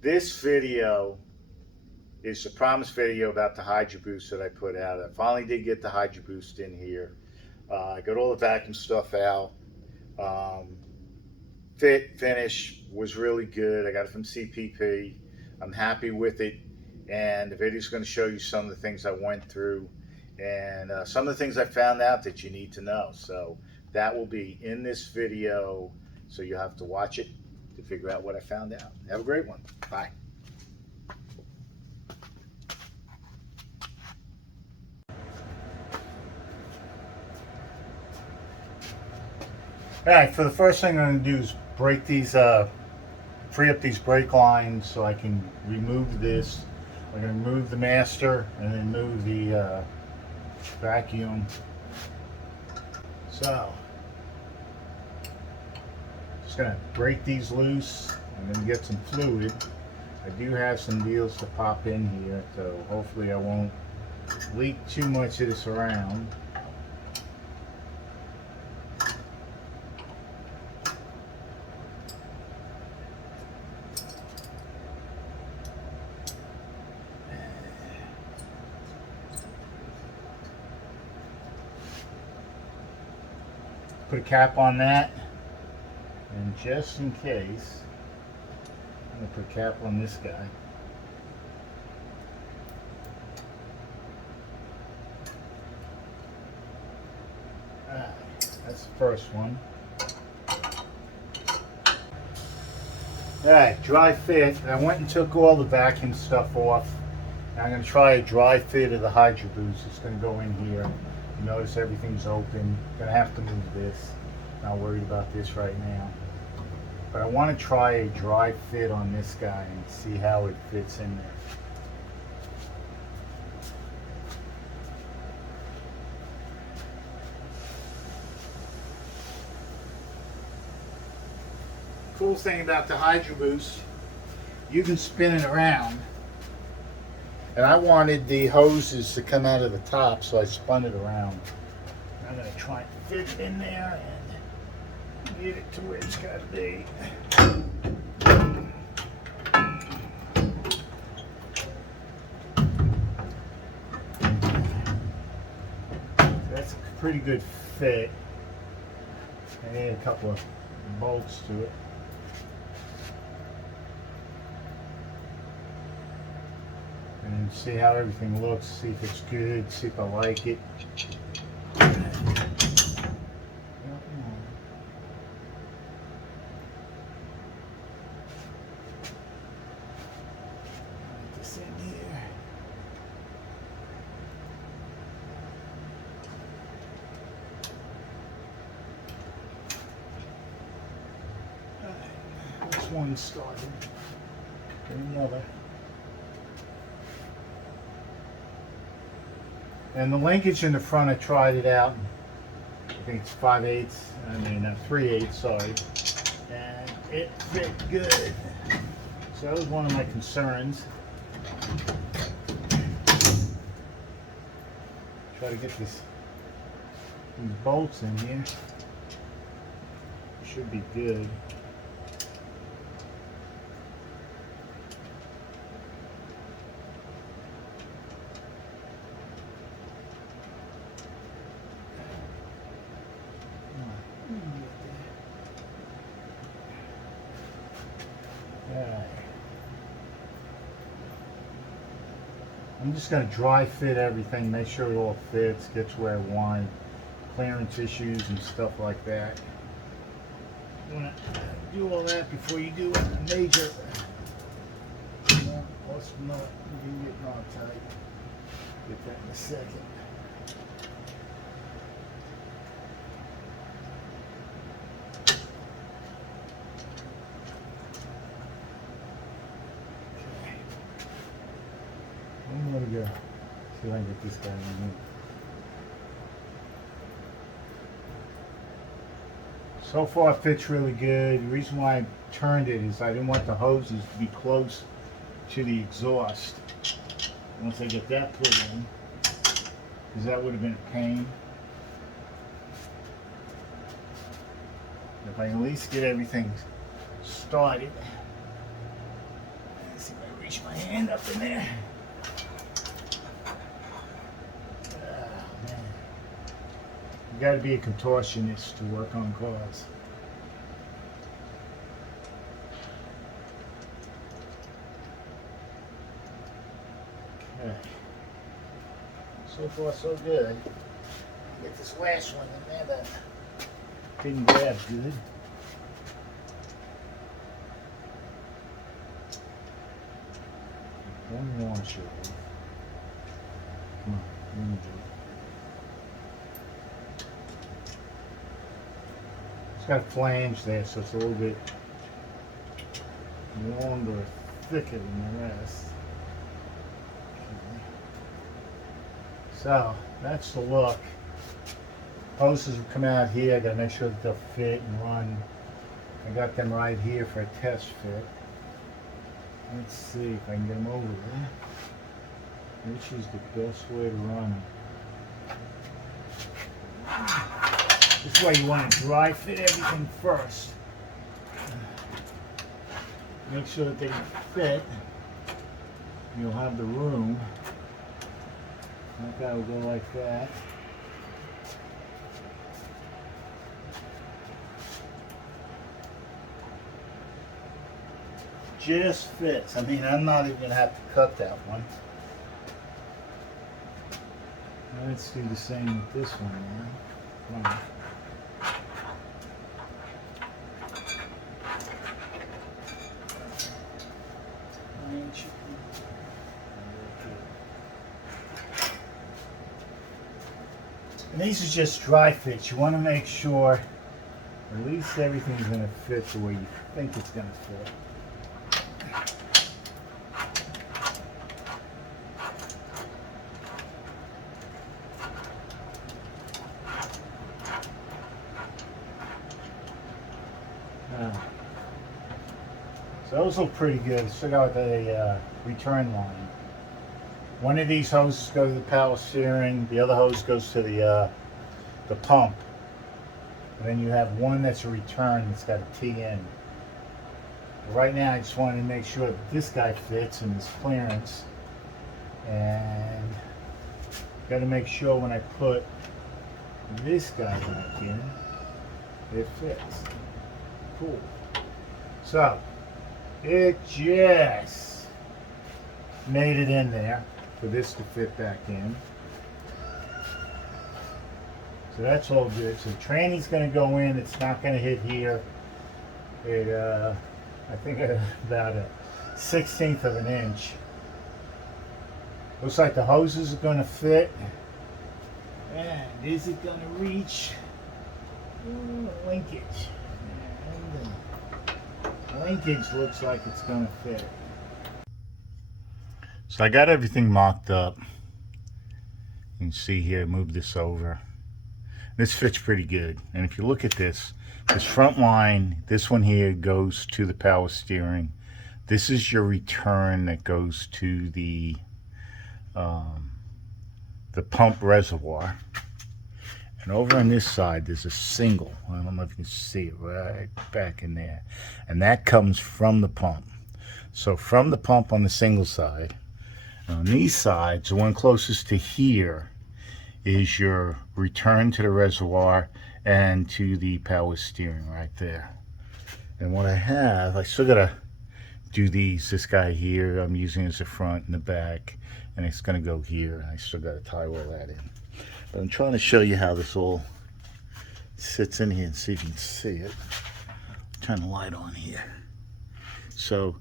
This video is the promised video about the Hydroboost that I put out. I finally did get the Hydroboost in here. I got all the vacuum stuff out. Fit, finish was really good. I got it from CPP. I'm happy with it. And the video is going to show you some of the things I went through and some of the things I found out that you need to know. So that will be in this video. So you'll have to watch it to figure out what I found out. Have a great one. Bye. All right, for the first thing I'm going to do is break these, free up these brake lines so I can remove this. I'm going to remove the master and then move the vacuum. So, just going to break these loose. I'm going to get some fluid. I do have some deals to pop in here, so hopefully I won't leak too much of this around. Put a cap on that, and just in case, I'm going to put a cap on this guy. Alright, that's the first one. Alright, dry fit. I went and took all the vacuum stuff off. I'm going to try a dry fit of the Hydroboost. It's going to go in here. Notice everything's open. Gonna have to move this. Not worried about this right now. But I want to try a dry fit on this guy and see how it fits in there. Cool thing about the Hydroboost, you can spin it around. And I wanted the hoses to come out of the top, so I spun it around. I'm going to try and fit it in there and get it to where it's got to be. So that's a pretty good fit. I need a couple of bolts to it. And see how everything looks, see if it's good, see if I like it. Put this in here. Alright, this one started. Another. And the linkage in the front, I tried it out. I think it's 5/8, 3/8, sorry. And it fit good. So that was one of my concerns. Try to get these bolts in here. Should be good. I'm just going to dry fit everything, make sure it all fits, gets where I want it, clearance issues and stuff like that. You want to do all that before you do a major. Plus nut, you can get knot tight. Get that in a second. I'm gonna go see if I can get this guy in here. So far it fits really good. The reason why I turned it is I didn't want the hoses to be close to the exhaust. Once I get that put in, because that would have been a pain. If I can at least get everything started. reach my hand up in there. Oh, man. You got to be a contortionist to work on cars. Okay. So far, so good. Get this last one in there that didn't grab good. One washer. Come on, let me do it. It's got a flange there, so it's a little bit longer, thicker than the rest. Okay. So that's the look. Hoses will come out here. I gotta make sure that they'll fit and run. I got them right here for a test fit. Let's see if I can get them over there. Which is the best way to run them. This is why you want to dry fit everything first. Make sure that they fit. You'll have the room. That guy will go like that. Just fits. I mean, I'm not even going to have to cut that one. Let's do the same with this one now. Come on. And these are just dry fits. You want to make sure at least everything's going to fit the way you think it's going to fit. So those look pretty good. Still got the return line. One of these hoses goes to the power steering. The other hose goes to the pump. And then you have one that's a return that's got a T in. Right now I just wanted to make sure that this guy fits in this clearance. And got to make sure when I put this guy back in, it fits. Cool. So it just made it in there for this to fit back in. So that's all good. So the tranny's going to go in. It's not going to hit here. It, I think about a 1/16 of an inch. Looks like the hoses are going to fit. And is it going to reach linkage? And linkage looks like it's going to fit. So I got everything mocked up. You can see here, move this over. This fits pretty good. And if you look at this front line, this one here goes to the power steering. This is your return that goes to the pump reservoir. And over on this side, there's a single. I don't know if you can see it right back in there. And that comes from the pump. So from the pump on the single side, on these sides, the one closest to here is your return to the reservoir and to the power steering right there. And what I have, I still gotta do these. This guy here, I'm using as the front and the back, and it's gonna go here. I still gotta tie all that in. But I'm trying to show you how this all sits in here and see if you can see it. Turn the light on here. So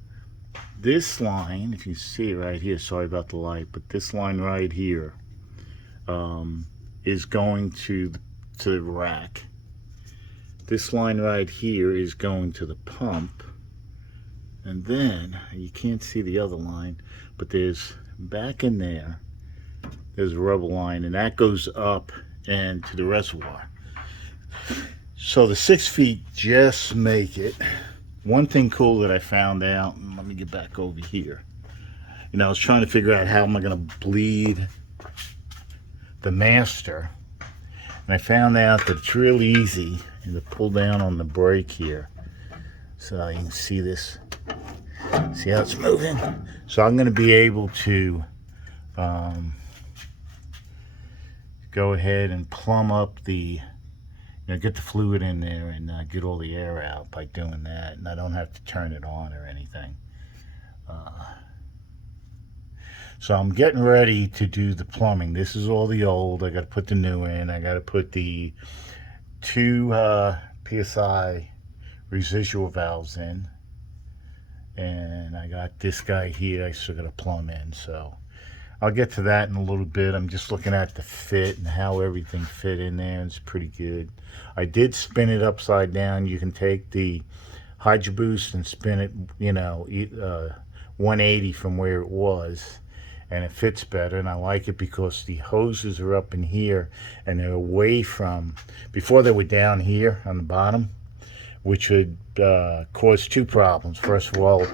this line, if you see it right here, sorry about the light, but this line right here is going to the rack. This line right here is going to the pump. And then, you can't see the other line, but there's back in there, there's a rubber line, and that goes up and to the reservoir. So the 6 feet just make it. One thing cool that I found out, and let me get back over here. You know, I was trying to figure out how am I going to bleed the master. And I found out that it's real easy to pull down on the brake here. So you can see this. See how it's moving? So I'm going to be able to go ahead and plumb up the, get the fluid in there and get all the air out by doing that. And I don't have to turn it on or anything. So I'm getting ready to do the plumbing. This is all the old. I got to put the new in. I got to put the 2 PSI residual valves in. And I got this guy here I still got to plumb in. So I'll get to that in a little bit. I'm just looking at the fit and how everything fit in there. It's pretty good. I did spin it upside down. You can take the Hydroboost and spin it, 180 from where it was, and it fits better. And I like it because the hoses are up in here and they're away from, before they were down here on the bottom, which would cause 2 problems. First of all,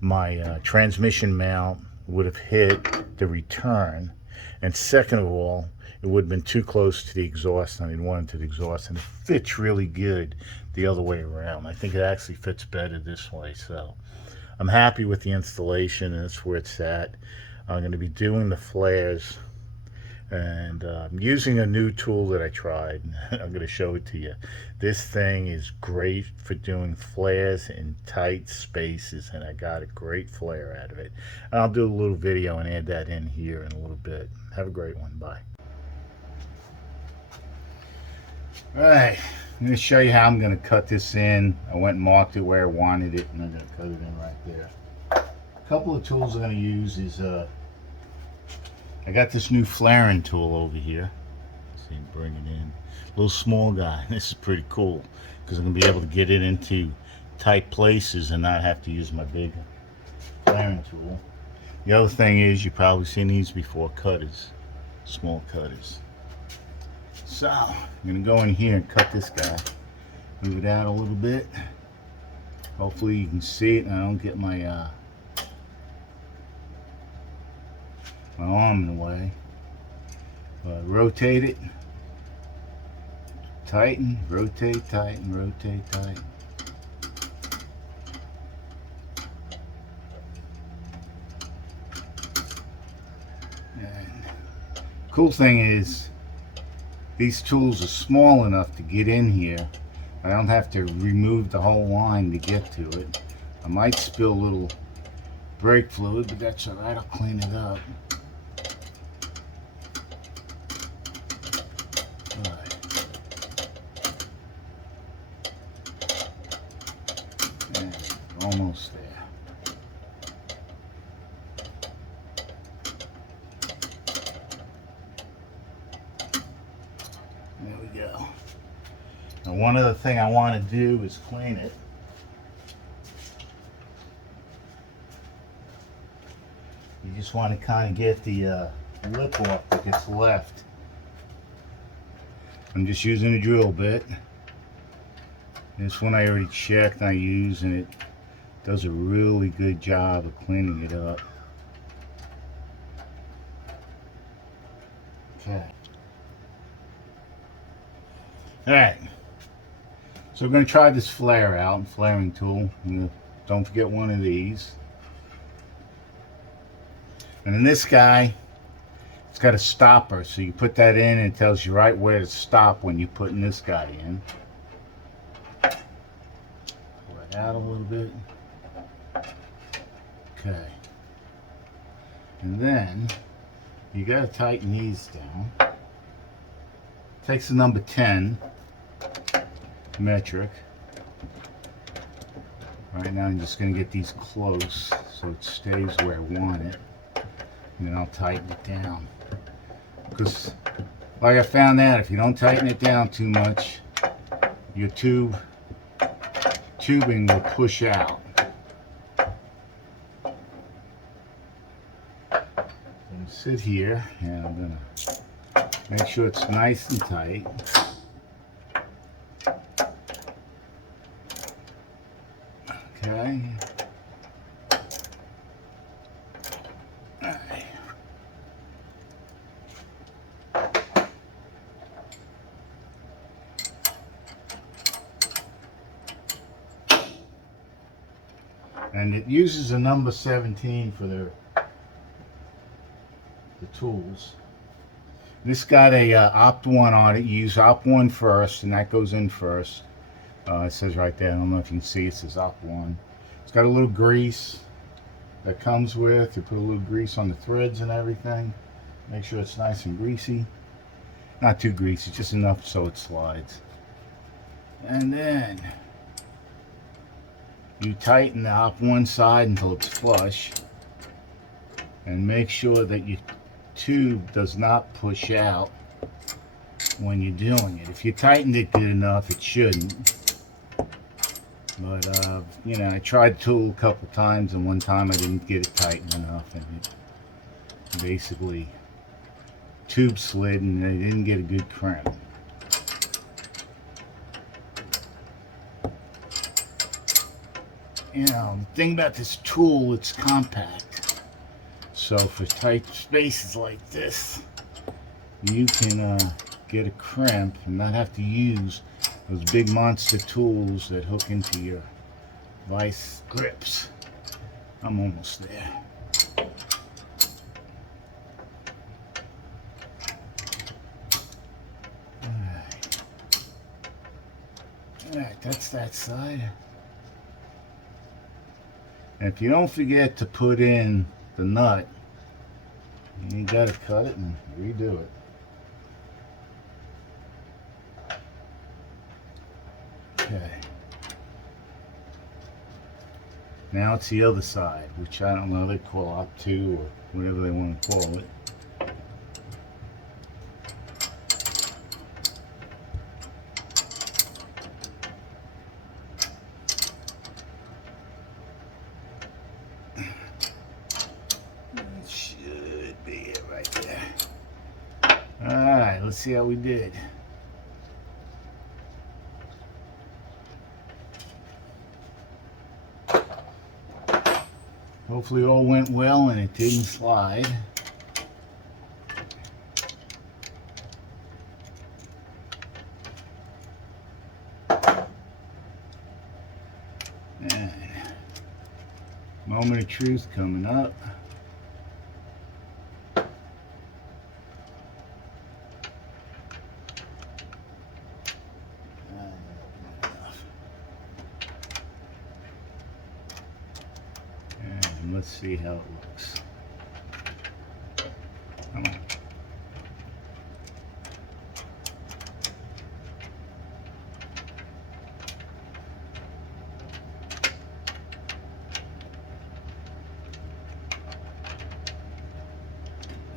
my transmission mount would have hit the return, and second of all, it would have been too close to the exhaust, and I didn't want it to the exhaust. And it fits really good the other way around. I think it actually fits better this way. So I'm happy with the installation, and that's where it's at. I'm going to be doing the flares, and I'm using a new tool that I tried. I'm going to show it to you. This thing is great for doing flares in tight spaces, and I got a great flare out of it. And I'll do a little video and add that in here in a little bit. Have a great one. Bye. Alright, I'm going to show you how I'm going to cut this in. I went and marked it where I wanted it, and I'm going to cut it in right there. A couple of tools I'm going to use is I got this new flaring tool over here. Let's see, bring it in. Little small guy. This is pretty cool because I'm going to be able to get it into tight places and not have to use my big flaring tool. The other thing is, you've probably seen these before, cutters, small cutters. So I'm going to go in here and cut this guy. Move it out a little bit. Hopefully you can see it and I don't get my arm in the way. Rotate it, tighten, rotate, tighten, rotate, tighten. And cool thing is, these tools are small enough to get in here. I don't have to remove the whole line to get to it. I might spill a little brake fluid, but that's all right. I'll clean it up. And almost there. There we go. Now, one other thing I want to do is clean it. You just want to kind of get the lip off that gets left. I'm just using a drill bit. This one I already checked and I use, and it does a really good job of cleaning it up. Okay. Alright. So we're going to try this flare out, flaring tool. Don't forget one of these. And in this guy, it's got a stopper, so you put that in and it tells you right where to stop when you're putting this guy in. Pull it out a little bit. Okay. And then you got to tighten these down. Takes the number 10 metric. Right now I'm just going to get these close so it stays where I want it. And then I'll tighten it down. Because, like I found out, if you don't tighten it down too much, your tubing will push out. I'm going to sit here and I'm going to make sure it's nice and tight. Okay. And it uses a number 17 for the tools. This got a opt 1 on it. You use opt 1 first, and that goes in first. It says right there, I don't know if you can see, it says opt 1. It's got a little grease that comes with. You put a little grease on the threads and everything. Make sure it's nice and greasy. Not too greasy, just enough so it slides. And then you tighten the opt 1 side until it's flush. And make sure that your tube does not push out when you're doing it. If you tightened it good enough, it shouldn't. But you know, I tried the tool a couple times, and one time I didn't get it tightened enough, and it basically tube slid, and I didn't get a good crimp. You know, the thing about this tool, it's compact. So for tight spaces like this, you can get a crimp and not have to use those big monster tools that hook into your vice grips. I'm almost there. Alright, that's that side. And if you don't forget to put in the nut, you gotta cut it and redo it. Okay. Now it's the other side, which I don't know, they call op 2 or whatever they want to call it. That should be it right there. Alright, let's see how we did. Hopefully all went well and it didn't slide. And moment of truth coming up. Let's see how it looks. Come on.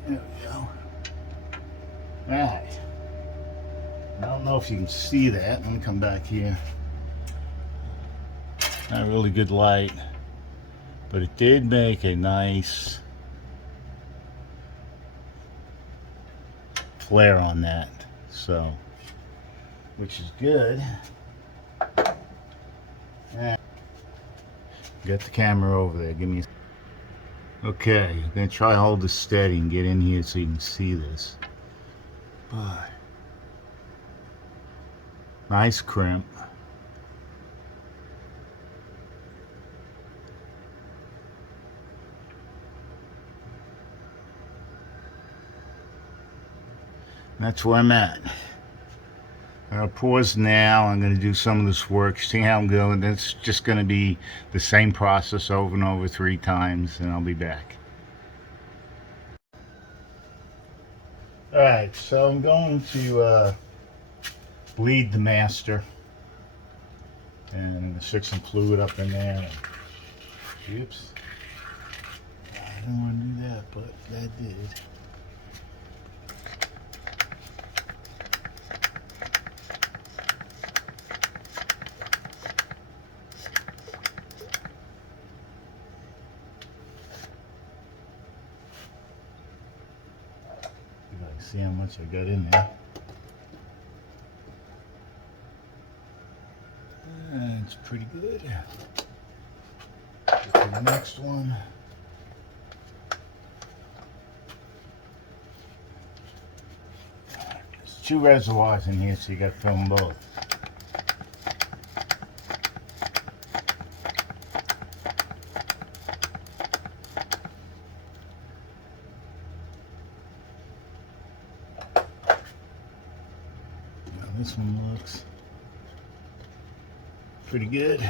There we go. Alright. I don't know if you can see that. Let me come back here. Not really good light. But it did make a nice flare on that, so, which is good. And get the camera over there, give me okay, I'm gonna try to hold this steady and get in here so you can see this. But nice crimp. That's where I'm at. I'll pause now. I'm going to do some of this work, see how I'm going. That's just going to be the same process over and over 3 times, and I'll be back. Alright, so I'm going to bleed the master. And I'm going to stick some fluid up in there. And, oops. I don't want to do that, but that did. See how much I got in there. It's pretty good. Get to the next one. There's 2 reservoirs in here, so you got to fill them both. This one looks pretty good.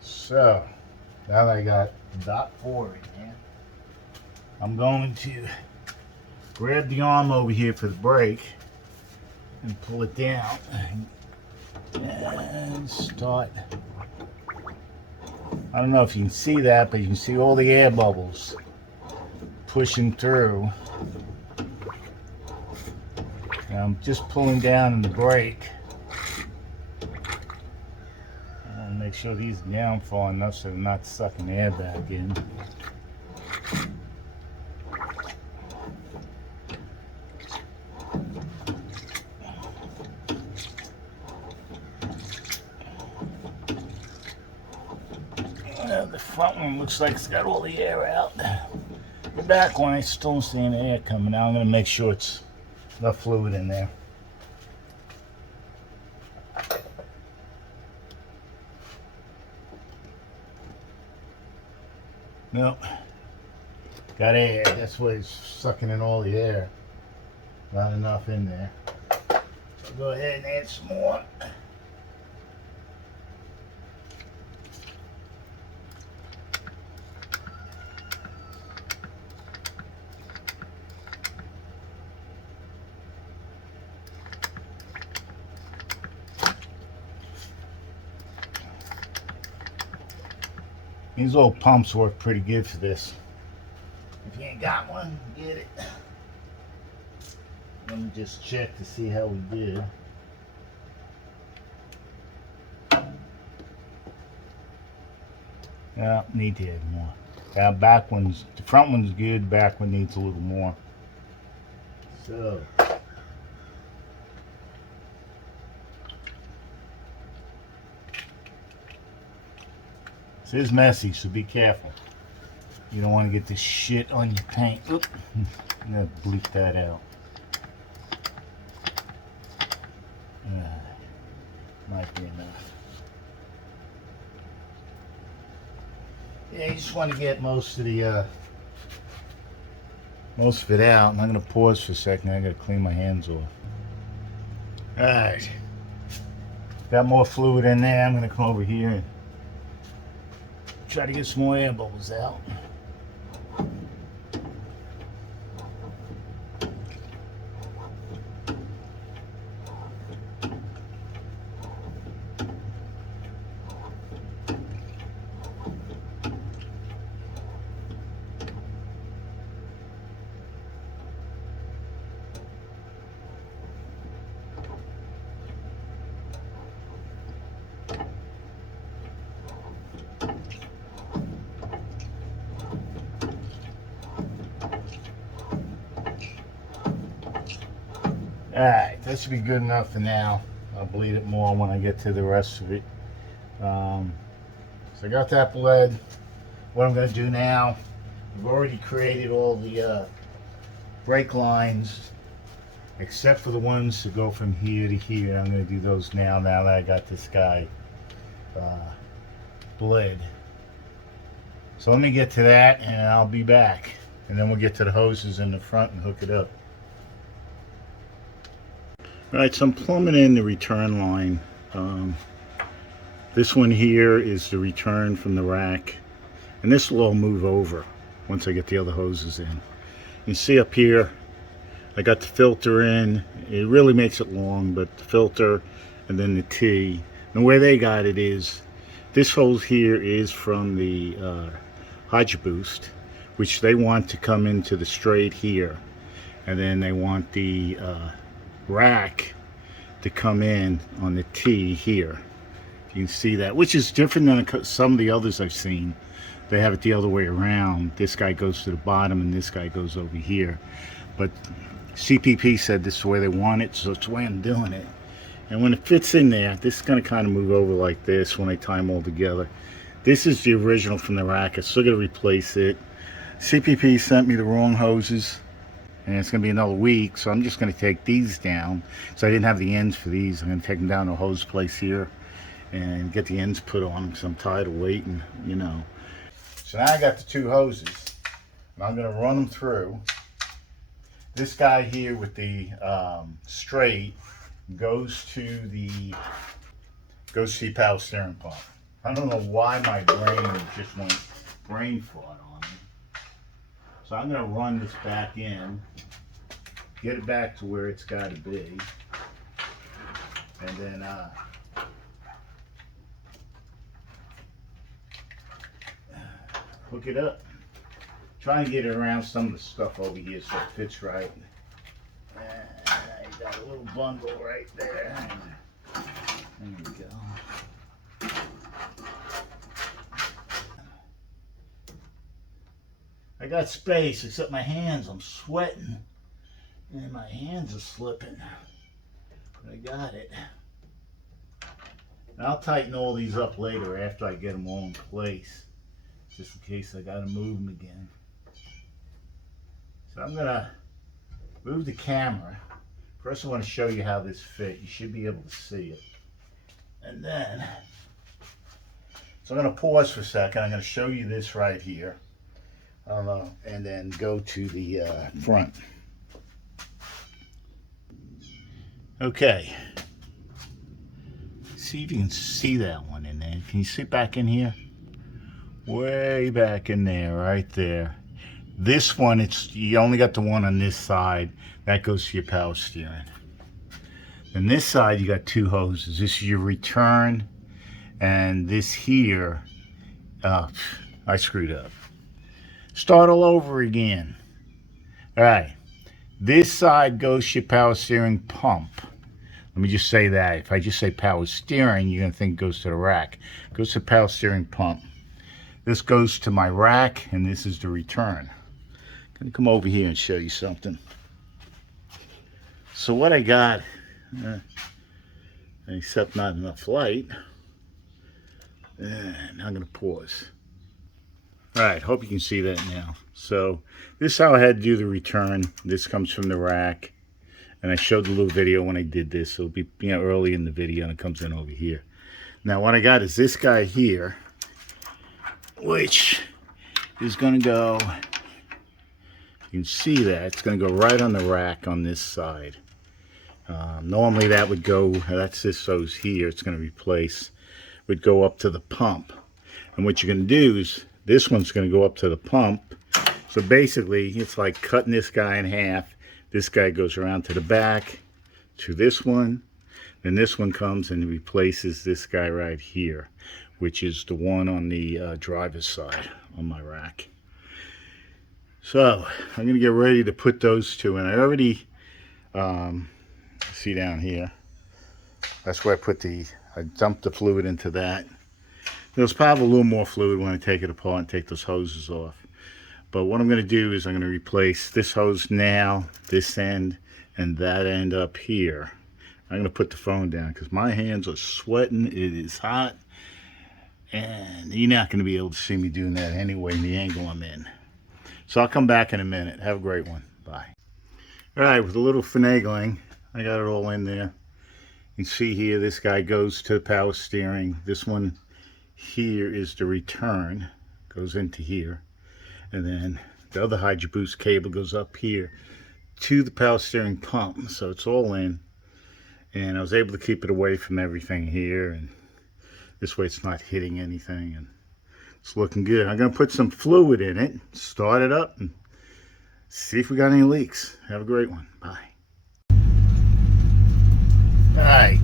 So now that I got .4 in there, I'm going to grab the arm over here for the brake and pull it down and start. I don't know if you can see that, but you can see all the air bubbles pushing through. And I'm just pulling down on the brake. And make sure these are down far enough so they're not sucking air back in. The front one looks like it's got all the air out. The back one, I still don't see any air coming out. I'm going to make sure it's enough fluid in there. Nope. Got air. That's why it's sucking in all the air. Not enough in there. So I'll go ahead and add some more. These old pumps work pretty good for this. If you ain't got one, get it. Let me just check to see how we do. Yeah, need to add more. Back one's, the front one's good, back one needs a little more. So. This is messy, so be careful. You don't want to get this shit on your paint. Oop. I'm going to bleep that out. Might be enough. Yeah, you just want to get most of it out. And I'm going to pause for a second. I got to clean my hands off. All right. Got more fluid in there. I'm going to come over here and try to get some more air bubbles out. Alright, that should be good enough for now. I'll bleed it more when I get to the rest of it. So I got that bled. What I'm going to do now, I've already created all the brake lines, except for the ones to go from here to here. I'm going to do those now that I got this guy bled. So let me get to that and I'll be back. And then we'll get to the hoses in the front and hook it up. Alright, so I'm plumbing in the return line. This one here is the return from the rack. And this will all move over once I get the other hoses in. You see up here, I got the filter in. It really makes it long, but the filter and then the T. And the way they got it is, this hose here is from the Hydroboost, which they want to come into the straight here. And then they want the rack to come in on the T here. You can see that, which is different than some of the others I've seen. They have it the other way around. This guy goes to the bottom and this guy goes over here. But CPP said this is the way they want it, so it's the way I'm doing it. And when it fits in there, this is going to kind of move over like this when I tie them all together. This is the original from the rack. I'm still going to replace it. CPP sent me the wrong hoses, and it's going to be another week, so I'm just going to take these down. So I didn't have the ends for these. I'm going to take them down to a hose place here and get the ends put on because I'm tired of waiting, you know. So now I got the two hoses, and I'm going to run them through. This guy here with the straight goes to the power steering pump. I don't know why my brain just went brain fart on me. So I'm going to run this back in, get it back to where it's got to be, and then hook it up. Try and get it around some of the stuff over here so it fits right. You got a little bundle right there. There we go. I got space, except my hands, I'm sweating. And my hands are slipping. But I got it. And I'll tighten all these up later after I get them all in place. Just in case I gotta move them again. So I'm gonna move the camera. First I want to show you how this fits. You should be able to see it. And then, so I'm gonna pause for a second. I'm gonna show you this right here. And then go to the front. Okay. See if you can see that one in there. Can you see back in here? Way back in there, right there. This one, you only got the one on this side. That goes to your power steering. And this side, you got two hoses. This is your return, and this here, I screwed up. Start all over again. All right. This side goes to your power steering pump. Let me just say that. If I just say power steering, you're going to think it goes to the rack. It goes to the power steering pump. This goes to my rack, and this is the return. I'm going to come over here and show you something. So what I got, except not enough light, and I'm going to pause. All right, hope you can see that now. So this is how I had to do the return. This comes from the rack, and I showed the little video when I did this. So it'll be early in the video, and it comes in over here. Now what I got is this guy here, which is going to go, you can see that, it's going to go right on the rack on this side. Normally that would go, that's this hose here, it's going to replace, would go up to the pump. And what you're going to do is, this one's going to go up to the pump. So basically, it's like cutting this guy in half. This guy goes around to the back, to this one. Then this one comes and replaces this guy right here, which is the one on the driver's side on my rack. So I'm going to get ready to put those two in. I already, see down here, that's where I dumped the fluid into that. There's probably a little more fluid when I take it apart and take those hoses off. But what I'm going to do is I'm going to replace this hose now, this end, and that end up here. I'm going to put the phone down because my hands are sweating. It is hot. And you're not going to be able to see me doing that anyway in the angle I'm in. So I'll come back in a minute. Have a great one. Bye. All right, with a little finagling, I got it all in there. You can see here, this guy goes to the power steering. This one here is the return, goes into here, and then the other Hydroboost cable goes up here to the power steering pump. So it's all in, and I was able to keep it away from everything here, and this way it's not hitting anything, and it's looking good. I'm going to put some fluid in it, start it up, and see if we got any leaks. Have a great one. Bye. All right.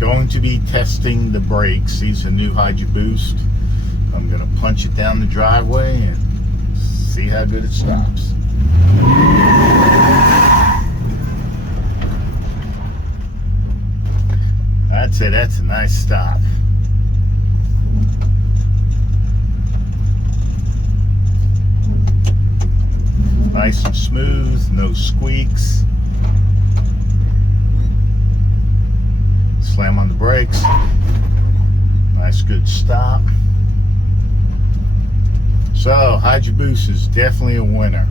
Going to be testing the brakes. These are new Hydroboost. I'm going to punch it down the driveway and see how good it stops. I'd say that's a nice stop. Nice and smooth, no squeaks. Slam on the brakes. Nice good stop. So Hydroboost is definitely a winner.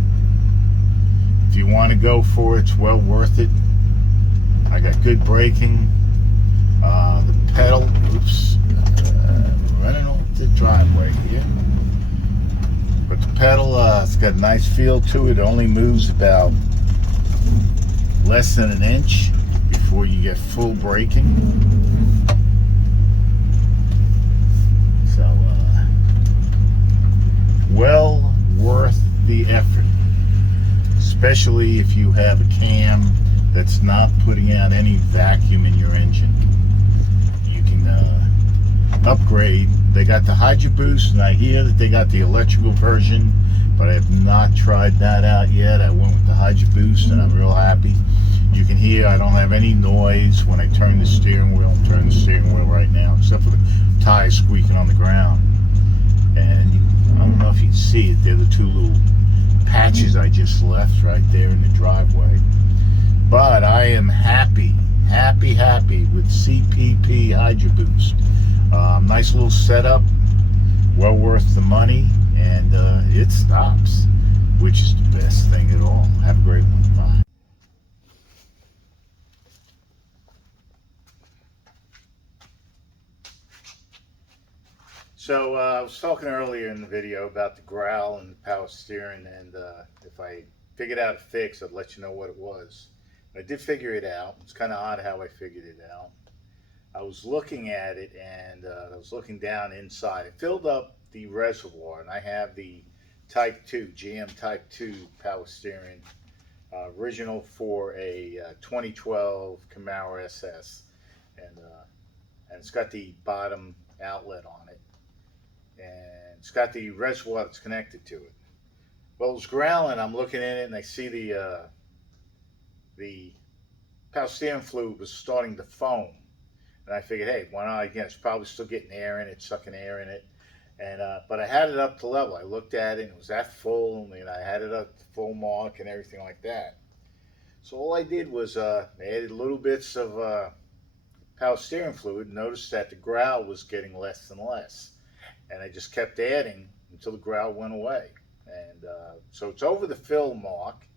If you want to go for it, it's well worth it. I got good braking. The pedal, running off the driveway here. But the pedal, it's got a nice feel to it. It only moves about less than an inch before you get full braking. So well worth the effort, especially if you have a cam that's not putting out any vacuum in your engine. You can upgrade. They got the Hydroboost, and I hear that they got the electrical version, but I have not tried that out yet. I went with the Hydroboost, and I'm real happy. You can hear I don't have any noise when I turn the steering wheel. I'm turning the steering wheel right now, except for the tires squeaking on the ground. And I don't know if you can see it. They're the two little patches I just left right there in the driveway. But I am happy with CPP Hydroboost. Nice little setup, well worth the money, and it stops, which is the best thing at all. Have a great one. Bye. So I was talking earlier in the video about the growl and the power steering, and if I figured out a fix, I'd let you know what it was. I did figure it out. It's kind of odd how I figured it out. I was looking at it, and I was looking down inside. It filled up the reservoir, and I have the Type 2, GM Type 2 power steering, original for a 2012 Camaro SS, and it's got the bottom outlet on it, and it's got the reservoir that's connected to it. Well, it was growling. I'm looking at it, and I see the power steering fluid was starting to foam. And I figured, hey, why not? Again, it's probably still getting air in it, sucking air in it. And but I had it up to level. I looked at it, and it was at full, and I had it up to full mark and everything like that. So all I did was added little bits of power steering fluid. Noticed that the growl was getting less and less, and I just kept adding until the growl went away. And so it's over the fill mark,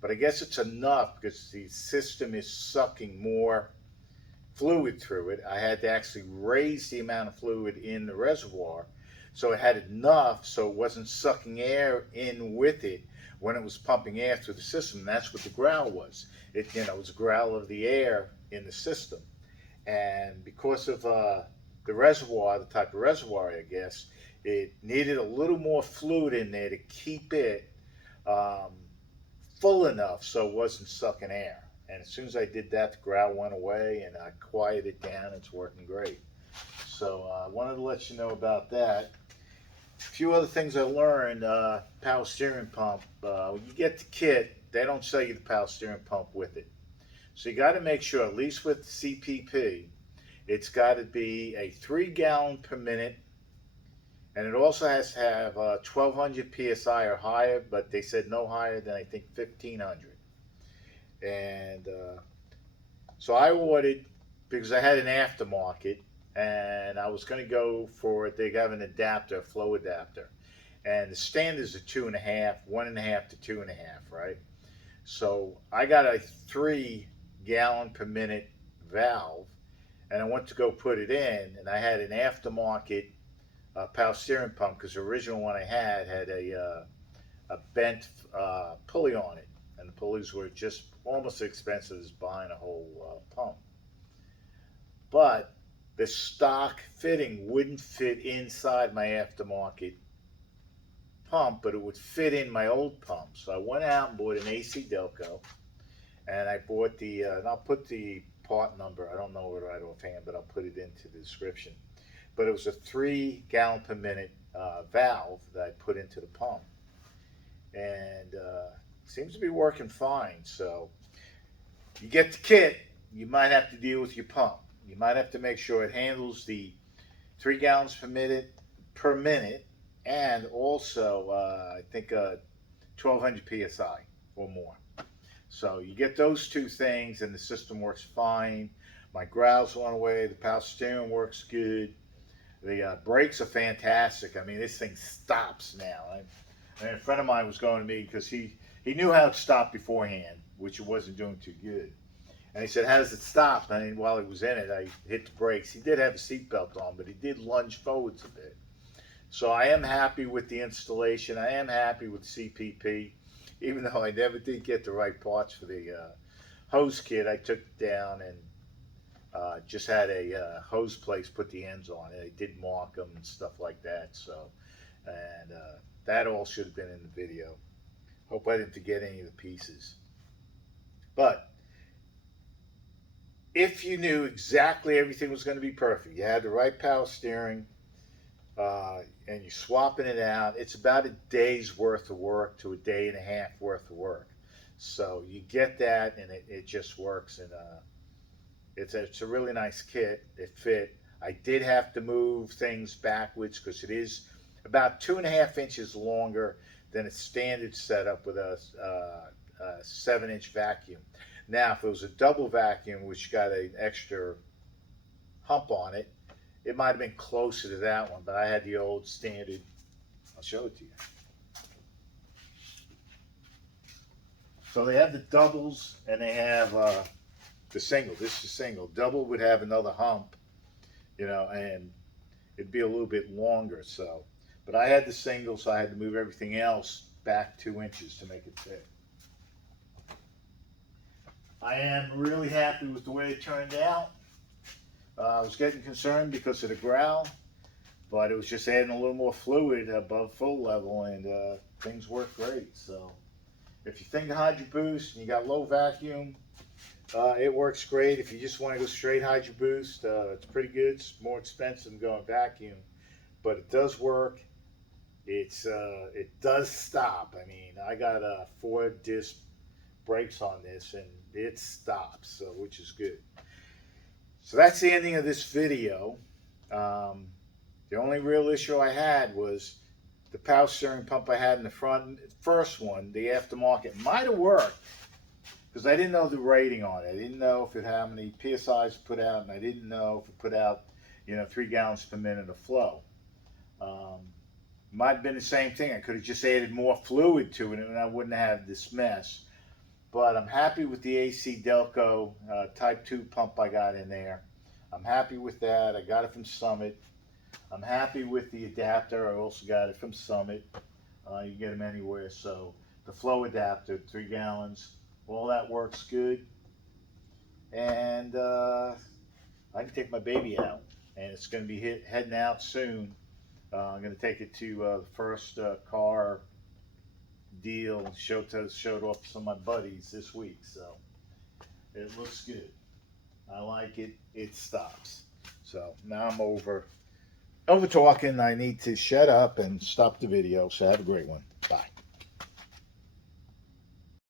but I guess it's enough because the system is sucking more fluid through it. I had to actually raise the amount of fluid in the reservoir, so it had enough so it wasn't sucking air in with it when it was pumping air through the system. And that's what the growl was. It, it was a growl of the air in the system. And because of the reservoir, the type of reservoir, I guess, it needed a little more fluid in there to keep it full enough so it wasn't sucking air. And as soon as I did that, the growl went away, and I quieted it down. It's working great. So I wanted to let you know about that. A few other things I learned. Power steering pump. When you get the kit, they don't sell you the power steering pump with it. So you got to make sure, at least with CPP, it's got to be a 3 gallon per minute, and it also has to have 1200 psi or higher, but they said no higher than, I think, 1500. And so I ordered, because I had an aftermarket, and I was going to go for it. They have an adapter, a flow adapter, and the standards are 2.5, 1.5 to 2.5, right? So I got a 3 gallon per minute valve, and I went to go put it in, and I had an aftermarket power steering pump, because the original one I had a bent pulley on it, and the pulleys were just almost as expensive as buying a whole pump. But the stock fitting wouldn't fit inside my aftermarket pump, but it would fit in my old pump. So I went out and bought an ACDelco, and I bought the, and I'll put the part number, I don't know it right offhand, but I'll put it into the description. But it was a 3 gallon per minute valve that I put into the pump, and seems to be working fine. So you get the kit, you might have to deal with your pump. You might have to make sure it handles the 3 gallons per minute, and also I think 1200 psi or more. So you get those two things, and the system works fine. My growls went away. The power steering works good. The brakes are fantastic. I mean, this thing stops now. And a friend of mine was going to me because he knew how it stopped beforehand, which it wasn't doing too good. And he said, how does it stop? And while he was in it, I hit the brakes. He did have a seatbelt on, but he did lunge forwards a bit. So I am happy with the installation. I am happy with CPP, even though I never did get the right parts for the hose kit, I took it down and just had a hose place put the ends on it. I did mark them and stuff like that. So, and that all should have been in the video. Hope I didn't forget any of the pieces. But if you knew exactly everything was going to be perfect, you had the right power steering, and you're swapping it out, it's about a day's worth of work to a day and a half worth of work. So you get that, and it just works. And it's a really nice kit. It fit. I did have to move things backwards because it is about 2.5 inches longer than a standard setup with a 7-inch vacuum. Now, if it was a double vacuum, which got an extra hump on it, it might have been closer to that one, but I had the old standard. I'll show it to you. So they have the doubles and they have the single. This is single. Double would have another hump, you know, and it'd be a little bit longer. So, but I had the single, so I had to move everything else back 2 inches to make it fit. I am really happy with the way it turned out. I was getting concerned because of the growl, but it was just adding a little more fluid above full level, and things worked great. So if you think of Hydroboost and you got low vacuum, it works great. If you just want to go straight Hydroboost, it's pretty good. It's more expensive than going vacuum, but it does work. It does stop. I mean, I got 4-disc brakes on this, and it stops, so which is good. So that's the ending of this video. The only real issue I had was the power steering pump I had in the front. First one, the aftermarket, might have worked because I didn't know the rating on it. I didn't know if it had how many PSIs put out, and I didn't know if it put out, 3 gallons per minute of flow. Might have been the same thing. I could have just added more fluid to it, and I wouldn't have this mess. But I'm happy with the ACDelco Type 2 pump I got in there. I'm happy with that. I got it from Summit. I'm happy with the adapter. I also got it from Summit. You can get them anywhere. So the flow adapter, 3 gallons, all that works good. And I can take my baby out. And it's going to be heading out soon. I'm going to take it to the first car deal, showed off to some of my buddies this week, so it looks good. I like it. It stops. So now I'm over talking. I need to shut up and stop the video. So have a great one.